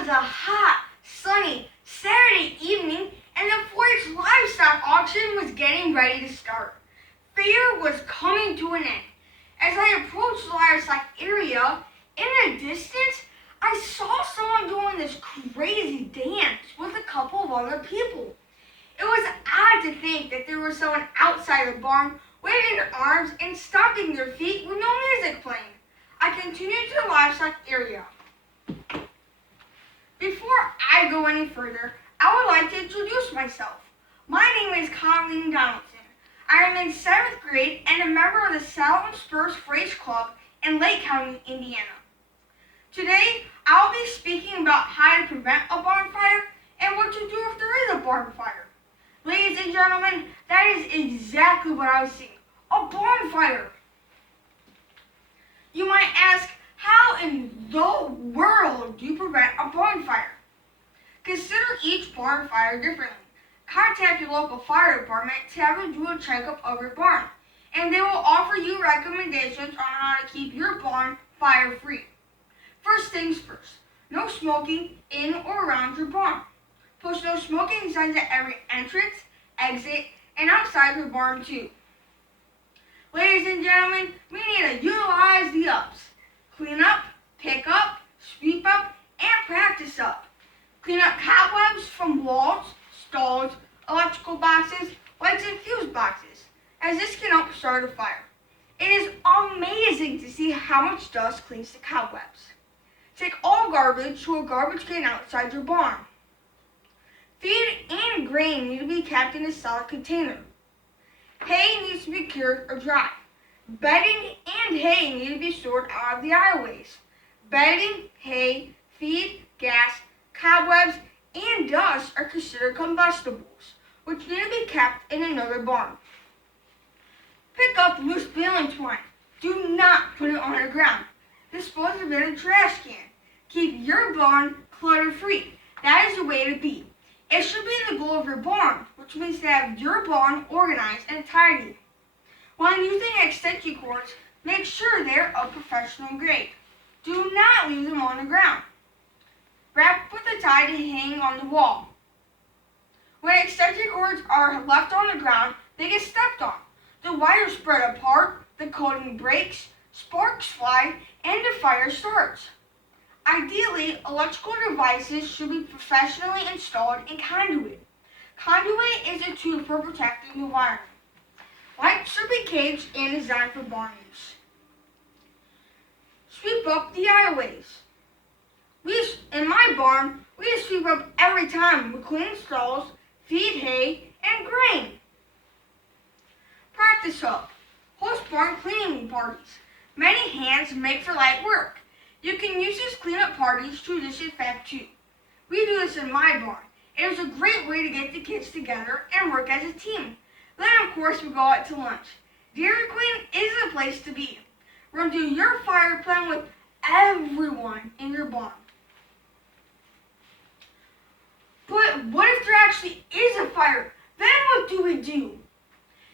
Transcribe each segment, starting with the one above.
was a hot, sunny Saturday evening, and the 4-H livestock auction was getting ready to start. Fair was coming to an end. As I approached the livestock area, in the distance, I saw someone doing this crazy dance with a couple of other people. It was odd to think that there was someone outside the barn waving their arms and stomping their feet with no music playing. I continued to the livestock area. Before I go any further, I would like to introduce myself. My name is Colleen Donaldson. I am in 7th grade and a member of the Southern Spurs 4-H Club in Lake County, Indiana. Today, I will be speaking about how to prevent a barn fire and what to do if there is a barn fire. Ladies and gentlemen, that is exactly what I was seeing, a barn fire. You might ask, how in the world do you prevent a barn fire? Consider each barn fire differently. Contact your local fire department to have them do a checkup of your barn, and they will offer you recommendations on how to keep your barn fire-free. First things first, no smoking in or around your barn. Post no smoking signs at every entrance, exit, and outside your barn too. Ladies and gentlemen, we need to utilize the ups. Clean up, pick up, sweep up, and practice up. Clean up cobwebs from walls, stalls, electrical boxes, lights, and fuse boxes, as this can help start a fire. It is amazing to see how much dust cleans the cobwebs. Take all garbage to a garbage can outside your barn. Feed and grain need to be kept in a solid container. Hay needs to be cured or dry. Bedding and hay need to be stored out of the aisleways. Bedding, hay, feed, gas, cobwebs, and dust are considered combustibles, which need to be kept in another barn. Pick up loose baling twine. Do not put it on the ground. Dispose of it in a trash can. Keep your barn clutter-free. That is the way to be. It should be the goal of your barn, which means to have your barn organized and tidy. When using extension cords, make sure they're of professional grade. Do not leave them on the ground. Wrap with a tie to hang on the wall. When extension cords are left on the ground, they get stepped on. The wires spread apart, the coating breaks, sparks fly, and the fire starts. Ideally, electrical devices should be professionally installed in conduit. Conduit is a tool for protecting the wiring. Lights should be caged and designed for barn use. Sweep up the aisleways. In my barn, we sweep up every time we clean stalls, feed hay, and grain. Practice up. Host barn cleaning parties. Many hands make for light work. You can use these cleanup parties to disinfect too. We do this in my barn. It is a great way to get the kids together and work as a team. Then of course we go out to lunch. Dairy Queen is the place to be. Run through your fire plan with everyone in your barn. But what if there actually is a fire? Then what do we do?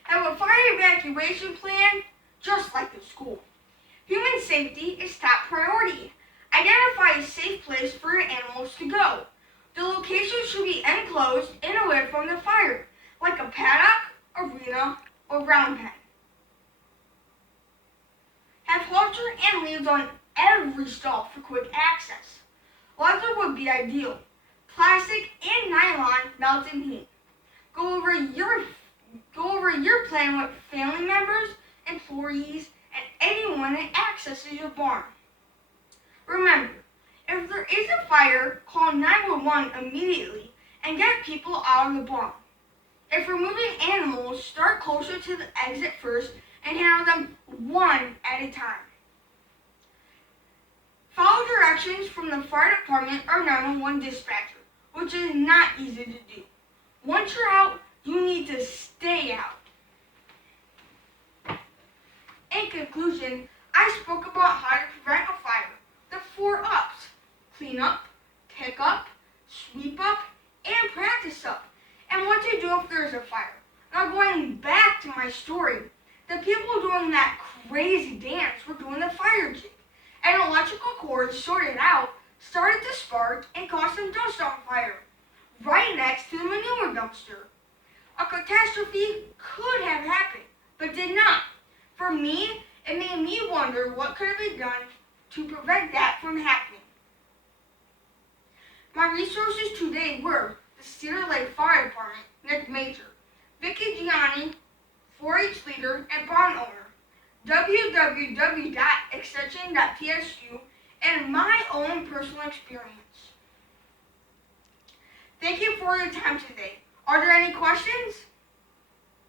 Have a fire evacuation plan, just like in school. Human safety is top priority. Identify a safe place for your animals to go. The location should be enclosed and away from the fire, like a paddock, arena, or ground pen. Have halter and leads on every stall for quick access. Leather would be ideal. Plastic and nylon melt in heat. Go over your plan with family members, employees, and anyone that accesses your barn. Remember, if there is a fire, call 911 immediately and get people out of the barn. If removing animals, start closer to the exit first and handle them one at a time. Follow directions from the fire department or 911 dispatcher, which is not easy to do. Once you're out, you need to stay out. In conclusion, I spoke about how to prevent a fire. The 4 ups: clean up, pick up, sweep up, and practice up. And what to do if there's a fire. Now going back to my story, the people doing that crazy dance were doing the fire jig. An electrical cord sorted out started to spark and caused some dust on fire, right next to the manure dumpster. A catastrophe could have happened, but did not. For me, it made me wonder what could have been done to prevent that from happening. My resources today were the Cedar Lake Fire Department, Nick Major, Vicky Gianni, 4-H leader and barn owner, www.extension.tsu, and my own personal experience. Thank you for your time today. Are there any questions?